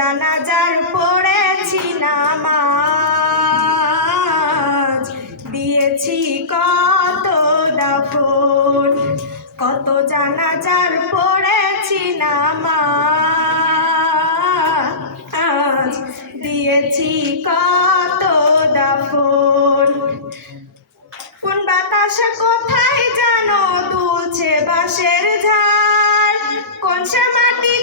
জানাজার পড়েছি নামাজ। দিয়েছি কত দাফন, কত জানাজার পড়েছি নামাজ। দিয়েছি কত দাফন। কোন বাতাস কোথায় জানো দুলছে বাসের ঝাড় কোন সে মাটি